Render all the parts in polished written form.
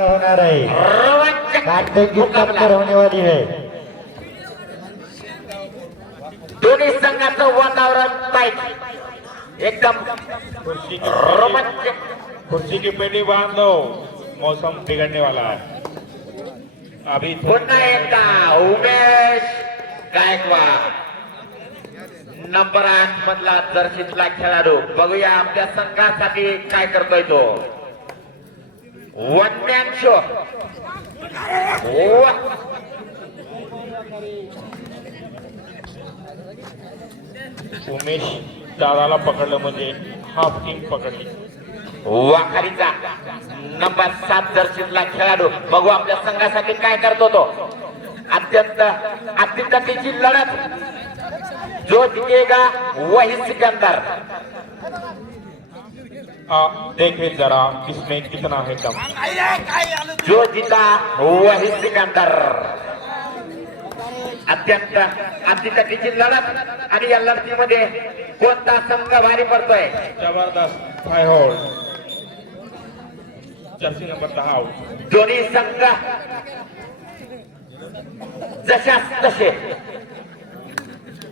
होणार आहे काटकी टक्कर होने वाली है। दोन्ही संघाचं वातावरण टाईट एकदम रोमांचक। कुर्सी की पेटी बांध दो, मौसम बिगड़ने वाला है। अभी पुन्हा एकदा उमेश गायकवाड नंबर 8 मधला जर्सीतला खेळाडू। बघूया आपल्या संघासाठी काय करतोय तो। One man show. उमेश दादाला पकडलं म्हणजे हाफ टीम पकडली। वाखारीचा नंबर 7 जर्सीतला खेळाडू। बघू आपल्या संघासाठी काय करतो तो। अत्यंत अतितटीची लढत। जो जिंकेगा वही सिकंदर। देखे जरा किसमें कितना है दम। जो जीता वही सिकंदर। अत्यंत अतितटीची लढत आणि या लढतीमध्ये कोणता संघ भारी पडतोय। जबरदस्त हाय होल्ड, जर्सी नंबर 10 आउट। दोन्ही संघ जशास तसे।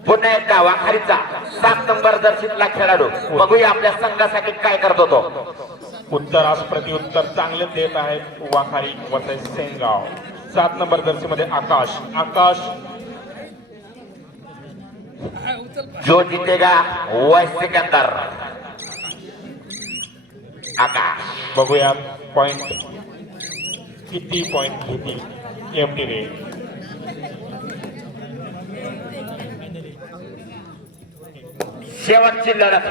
पुन्हा एकदा वाखारीचा 7 नंबर जर्सीतला खेळाडू। बघूया आपल्या संघासाठी काय करतो तो। उत्तरास प्रत्युत्तर चांगले देत आहेत वाखारी वर्सेस सेनगाव। 7 नंबर जर्सी मध्ये आकाश। आकाश जो जीतेगा वह सिकंदर। आकाश बघूया पॉइंट किती पॉइंट घेतील एमटी रे। शेवटची लढत।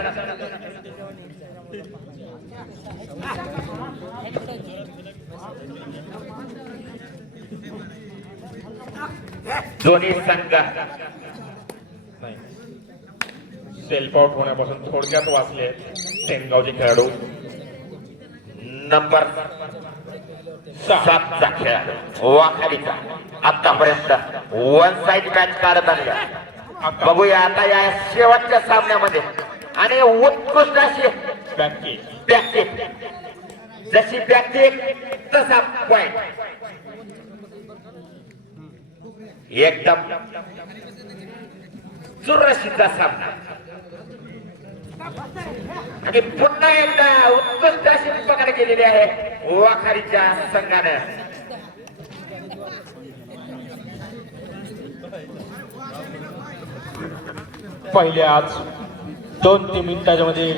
दोन्ही संघ सेल्फ आउट होण्यापासून थोडक्यात वाचले सेनगावचे खेळाडू। नंबर 7 चा खेळाडू वाखारीचा आतापर्यंत वन साइड मॅच काढत आलेला। बघूया आता या शेवटच्या सामन्यामध्ये आणि उत्कृष्ट अशी बॅककिक। जशी बॅककिक तसा पॉइंट। एकदम चुरशीचा सामना आणि पुन्हा एकदा उत्कृष्ट अशी पकड केलेली आहे वाखारीच्या संघानं। पहिल्याच 2-3 मिनिटाच्या मध्ये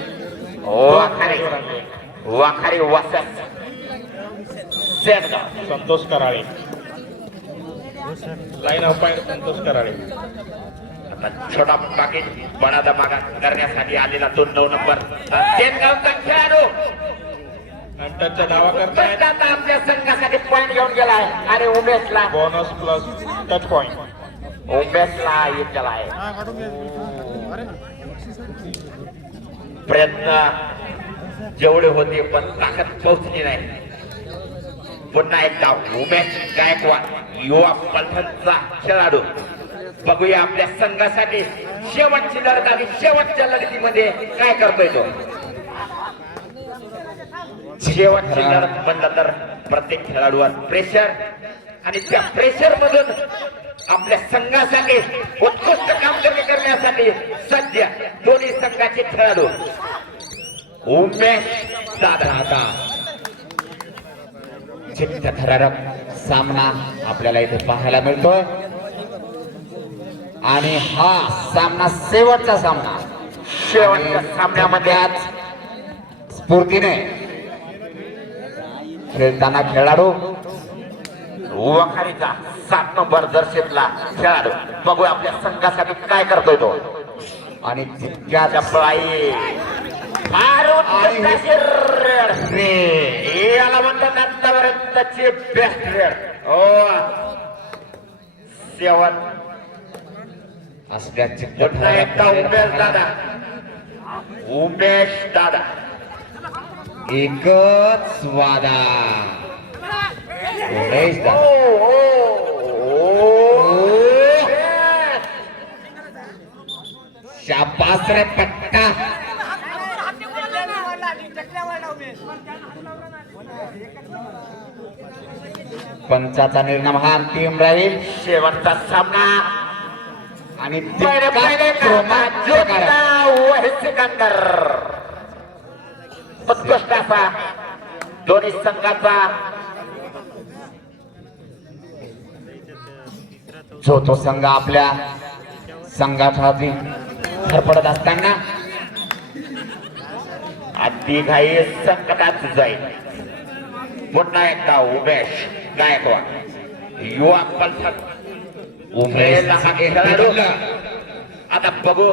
वाखारी वासस Sengaon. Santosh Karale line of point Santosh Karale. आता छोटा पाकिट बडा धमाका करण्यासाठी आलेला 2-9 नंबर सेनगावचा खेळाडू नंतरचा दावा करतायत। आता आपल्या संघासाठी पॉइंट घेऊन गेलाय आणि उमेशला बोनस प्लस टच पॉइंट उमेशला येत गेलाय। प्रयत्न जेवढे होते पण ताकद पोहोचली नाही। पुन्हा एकदा उमेश गायकवाड युवा पलटणचा खेळाडू। बघूया आपल्या संघासाठी शेवटची लढत आणि शेवटच्या लढतीमध्ये काय करतोय तो। शेवटची लढत म्हणलं तर प्रत्येक खेळाडूवर प्रेशर आणि त्या प्रेशर मधून आपल्या संघासाठी उत्कृष्ट कामगिरी करण्यासाठी सध्या दोन्ही संघाचे खेळाडू उमेश दादा। चित्तथरारक सामना आपल्याला इथे पाहायला मिळतोय आणि हा सामना शेवटचा सामना। शेवटच्या सामन्यामध्ये आज स्फूर्तीने खेळताना खेळाडू वाखारीचा 7 नंबर जर्सीतला खेळाडू। बघू आपल्या संघासाठी काय करतोय तो आणि तितक्याच्या पळाई याला म्हणतात आतापर्यंतची बेस्ट रेड। शेवट असल्याची पुन्हा एकदा उमेश दादा एकच वादा। उमेश दादा शाबास रे पट्टा। पंचाचा निर्णय हा अंतिम राहील शेवटचा सामना आणि पहिले पहिले सिकंदर उत्कृष्ट असा दोन्ही संघाचा जो तो संघ आपल्या संघासाठी धडपडत असताना अगदी घाई संकटात जाईल. पुन्हा एकदा उमेश गायकवाड युवा पलटण उमेश खेळाडू. आता बघू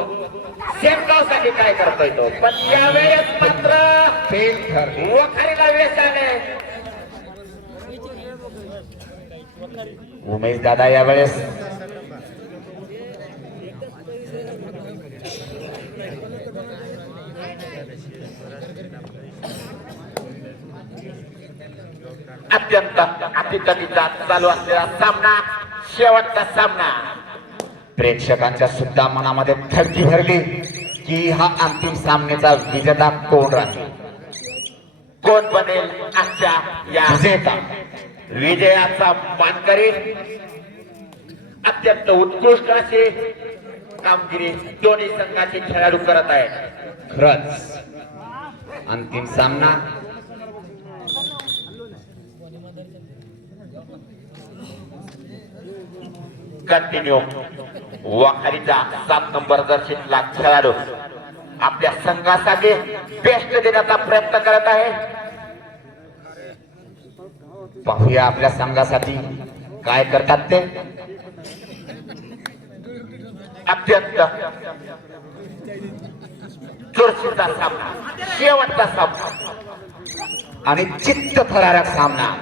सेमगावसाठी काय करतोय तो, पण यावेळेस मात्र वखारीला वेश आले. उमेश दादा यावेळेस अत्यंत अतितटीचा चालू असलेला सामना, शेवटचा सामना. प्रेक्षकांच्या सुद्धा मनामध्ये थरकी भरली की हा अंतिम सामन्याचा विजेता कोण राहील, कोण बनेल आजच्या या विजेता. विजयाचा मानकरी. अत्यंत उत्कृष्ट अशी कामगिरी दोन्ही संघाचे खेळाडू करत आहेत. खरंच अंतिम सामना कंटिन्यू. वाखारीचा 7 नंबर जर्सीतला खेळाडू आपल्या संघासाठी बेस्ट देण्याचा प्रयत्न करत आहे. पाहूया आपल्या संघासाठी काय करतात ते. अत्यंत चुरशीचा सामना, शेवटचा सामना आणि चित्त थरारक सामना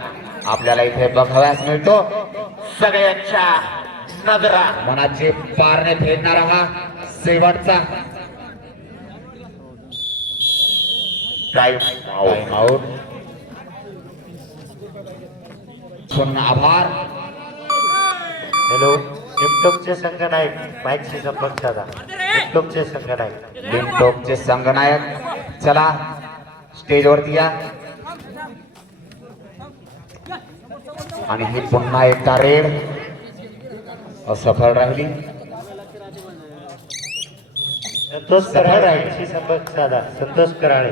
आपल्याला इथे बघावयास मिळतो. सगळ्यांच्या नजरा मनाचे पारणे फेडणारा हा शेवटचा टाइम टाइम आउट. पुन्हा आभार. हॅलो, टिपटॉपचे संघनायक माईकशी संपर्क साधा. टिपटॉपचे संघनायक लिमटॉपचे संघनायक चला स्टेजवरती या. आणि ही पुन्हा एकदा रेड असफल राहिली. संतोष कराळे संपर्क साधा. संतोष कराळे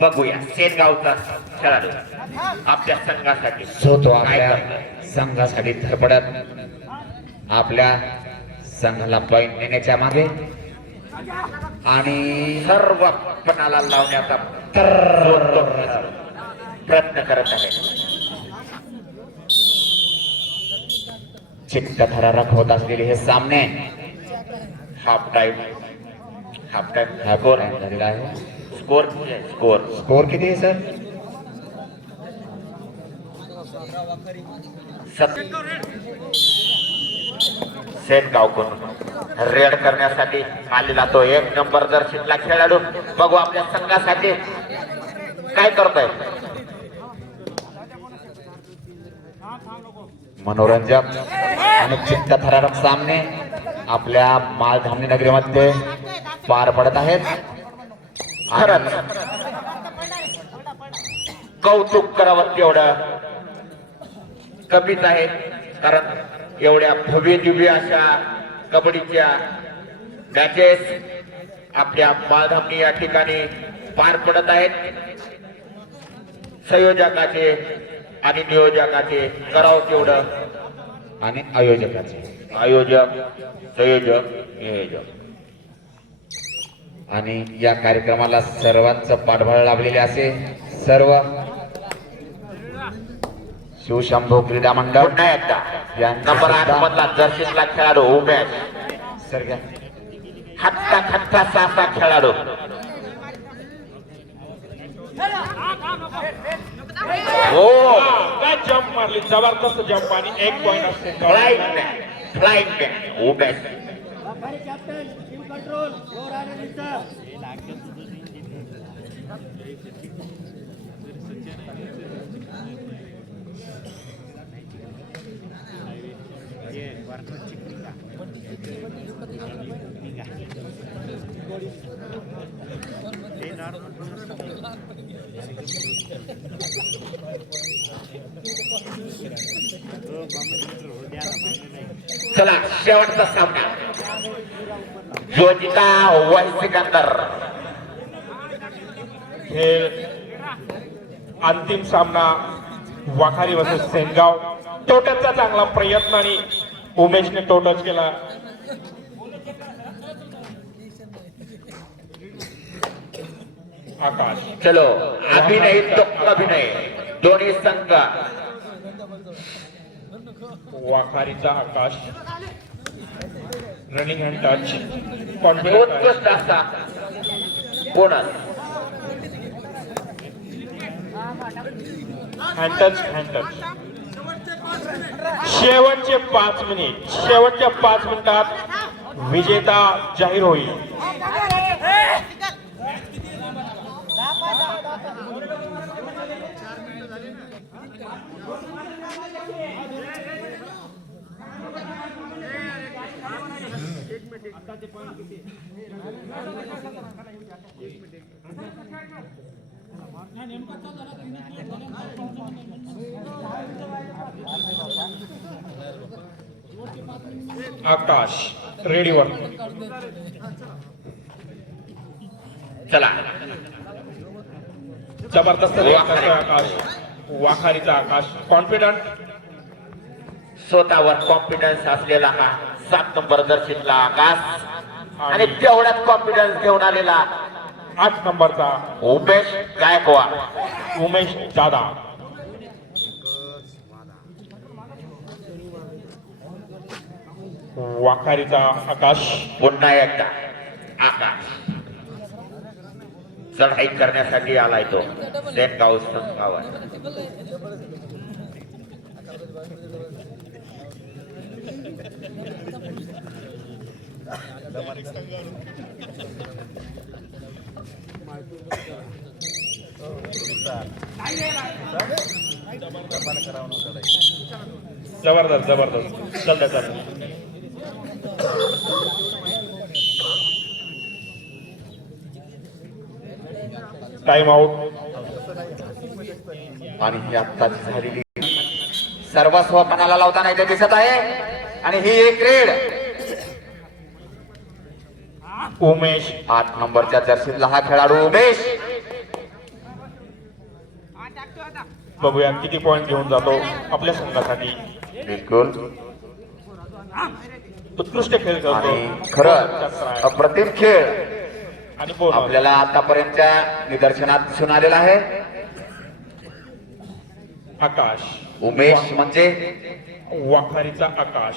बघूया सेनगावचा खेळाडू आपल्या संघासाठी जो तो काय आपल्या करतोय. संघासाठी धडपडत आपल्या संघाला पॉइंट नेण्याच्या मागे आणि सर्व पणाला लावण्याचा प्रयत्न करत आहे. चित्त थरारक होत असलेले हे सामने हाफ टाइम स्कोर झालेला आहे. स्कोर स्कोर किती आहे सर? सेनगावकडून रेड करण्यासाठी आलेला तो 1 नंबर जर्सीतला खेळाडू. बघू आपल्या संघासाठी काय करतोय. मनोरंजक आणि चित्त थरारक सामने आपल्या माळधामणी नगरीमध्ये पार पडत आहेत. खरंच कौतुक करावं तेवढं कमीच आहे, कारण एवढ्या भव्य दिव्य अशा कबड्डीच्या मॅचेस आपल्या माळधामणी या ठिकाणी पार पडत आहेत. संयोजकाचे आणि नियोजकाचे करावं तेवढं, आणि आयोजकाचे आयोजक संयोजक नियोजक. आणि या कार्यक्रमाला सर्वांचं पाठबळ लाभलेले असे सर्व शिवशंभू क्रीडा मंडळ पुन्हा एकदा नंबर 8 मधला जर्सीतला खेळाडू उमेश सर घ्या. हट्टा सासा खेळाडू. हो काय जम्प मारली, जबरदस्त जम्प आणि 1 पॉइंट असते. Flying man Umesh. चला शेवटचा सामना ज्योतिका वय सिकंदर. खेळ अंतिम सामना वाखारी वर्सेस सेनगाव. टोटलचा चांगला प्रयत्न आणि उमेशने टोटच केला. आकाश चलो अभिनय तो अभिनय दोन्ही संघ. वाखारीचा आकाश रनिंग हँड टच कॉन्फिडंट उत्कृष्ट असा बोनस. Hand touch. शेवटचे 5 मिनिट. शेवटच्या 5 मिनिटात विजेता जाहीर होईल. आकाश रेडीवर. चला जबरदस्त react करतोय आकाश. वाखारीचा आकाश कॉन्फिडंट. स्वतःवर कॉन्फिडन्स असलेला हा 7 नंबर दर्शितला आकाश आणि तेवढ्याच कॉन्फिडन्स घेऊन आलेला 8 नंबरचा उमेश गायकवाड. उमेश दादा. वाखारीचा आकाश पुन्हा एकदा आकाश चढाई करण्यासाठी आलाय तो सेनगाव संघावर. जबरदस्त चल. Time out. आणि ही आत्ताच झालेली सर्वस्व पणाला लावताना इथे दिसत आहे. आणि ही एक रेड उमेश 8 नंबरच्या जर्सीतला हा खेळाडू उमेश. बघूया किती पॉइंट घेऊन जातो आपल्या संघासाठी. बिलकुल. उत्कृष्ट खेळ करतो आणि खरंच अप्रतिम खेळ आणि बोनस. आपल्याला आतापर्यंतच्या निदर्शनात दिसून आलेला आहे. आकाश उमेश म्हणजे वाखारीचा आकाश.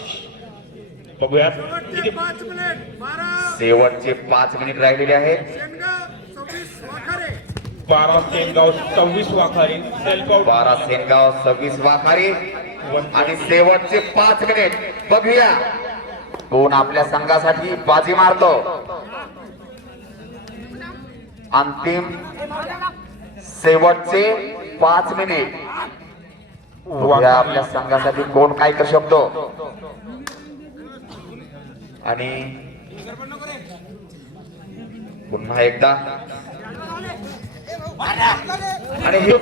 बघूया किती. शेवटचे 5 मिनिट राहिलेले आहेत. 12 सेनगाव 26 वाखारी. Self out 12 Sengaon 26 Wakhari. आणि शेवटचे 5 मिनिट बघूया कोण आपल्या संघासाठी बाजी मारतो. अंतिम शेवटचे 5 मिनिट बघूया आपल्या संघासाठी कोण काय करू शकतो. आणि पुन्हा एकदा आणि हे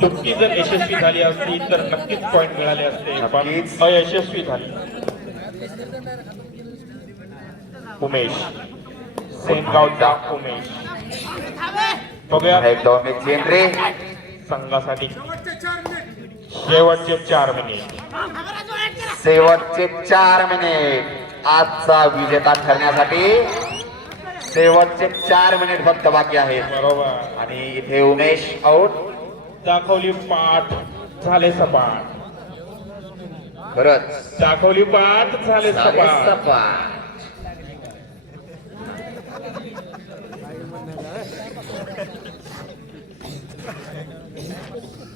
चुटकी जर यशस्वी झाली असती तर नक्कीच पॉइंट मिळाले असते, पण नक्कीच. अयशस्वी झाली. उमेश सेनगावचा उमेश. बघूया एकदा उमेश चेंद्रे संघासाठी शेवटचे 4 मिनिट. शेवटचे 4 मिनिट आजचा विजेता ठरण्यासाठी शेवटचे 4 मिनिट फक्त बाकी आहेत. बरोबर. आणि इथे उमेश आउट. दाखवली पाठ झाले सपाट. खरंच दाखवली पाठ झाले सपाट. सपाट.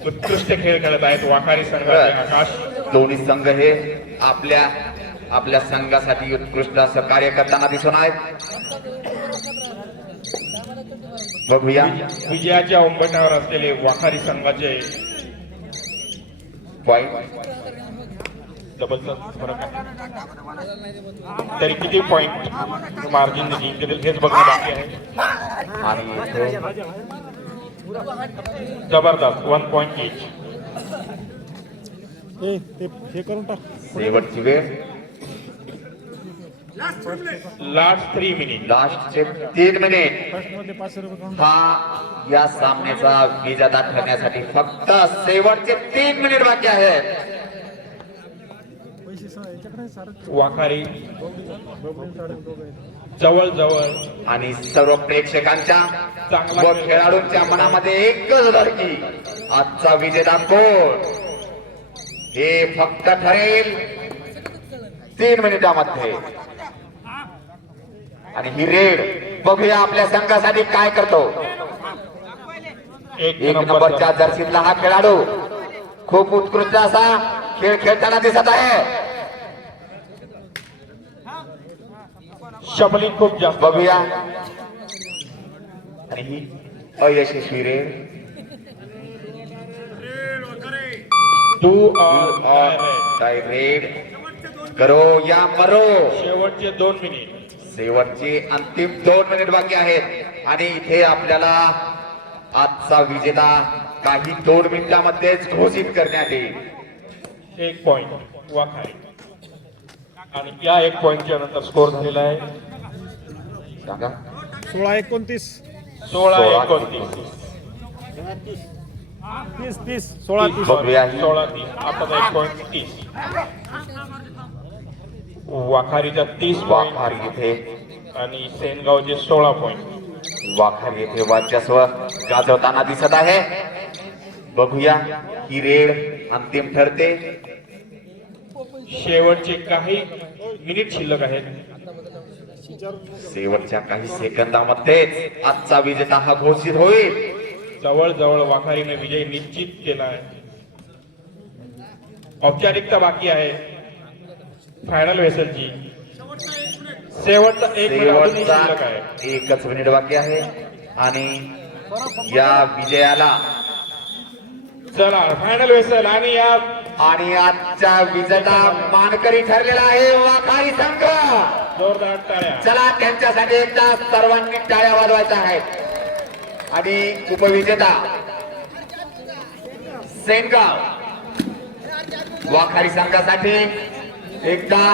उत्कृष्ट खेळ खेळत आहेत वाखारी संघाचे आकाश. दोन्ही संघ हे आपल्या संघासाठी उत्कृष्ट असं कार्य करताना दिसून आहेत. बघूया विजयाच्या उंबरठ्यावर असलेले वाखारी संघाचे पॉइंट डबलचा फरक आहे. तरी किती पॉइंट मार्जिन जिंकतील हेच बघणं बाकी आहे. आणि इथे जबरदस्त 1 पॉइंट इच. शेवटची वेळ लास्ट 3 मिनिट. लास्टचे 3 मिनिट. हा या सामन्याचा विजेता ठरण्यासाठी फक्त शेवटचे 3 मिनिट बाकी आहेत. वाखारी जवळ आणि सर्व प्रेक्षकांच्या चांगला व खेळाडूंच्या मनामध्ये एकच धडकी, आजचा विजेता कोण हे फक्त ठरेल 3 मिनिटांमध्ये. आणि ही रेड बघूया आपल्या संघासाठी काय करतो. एक एक नंबरच्या जर्सीतला हा खेळाडू खूप उत्कृष्ट असा खेळ खेळताना दिसत आहे. शबलिंग खूप जास्त. बघूया. आणि ही अयशस्वी रेड. 2 ऑल. रेड करो या मरो. शेवटचे 2 मिनिट. शेवटचे अंतिम 2 मिनिट बाकी आहेत. आणि इथे आपल्याला आजचा विजेता काही 2 मिनिटांमध्येच घोषित करण्यात येईल. 1 पॉइंट वाखारी. आणि या 1 पॉइंटच्या नंतर स्कोर झालेला आहे सांगा. 16-29 16-29. 30 16-30 बघूया ही 16-30. आता 1 पॉइंट 30. वाखारीचा 30 पॉइंट वाखारी इथे आणि सेनगावचे 16 पॉइंट. वाखारी येथे वर्चस्व गाजवताना दिसत आहे. बघूया ही रेड अंतिम ठरते. शेवटचे काही मिनिट शिल्लक आहेत. शेवटच्या काही सेकंदामध्येच आजचा विजेता हा घोषित होईल. जवळ वाखारीने विजय निश्चित केला आहे. औपचारिकता बाकी आहे फायनल वेसलची. शेवटचा 1 मिनिट अजूनही शेवटचा शिल्लक आहे. 1च मिनिट बाकी आहे. आणि या विजयाला चला फायनल वेसल. आणि या आणि आजच्या विजेता मानकरी ठरलेला आहे वाखारी संघ. जोरदार टाळ्या. चला त्यांच्यासाठी एकदा सर्वांनी टाळ्या वाजवायच्या आहेत. आणि उपविजेता सेनगाव वाखारी संघासाठी एकदा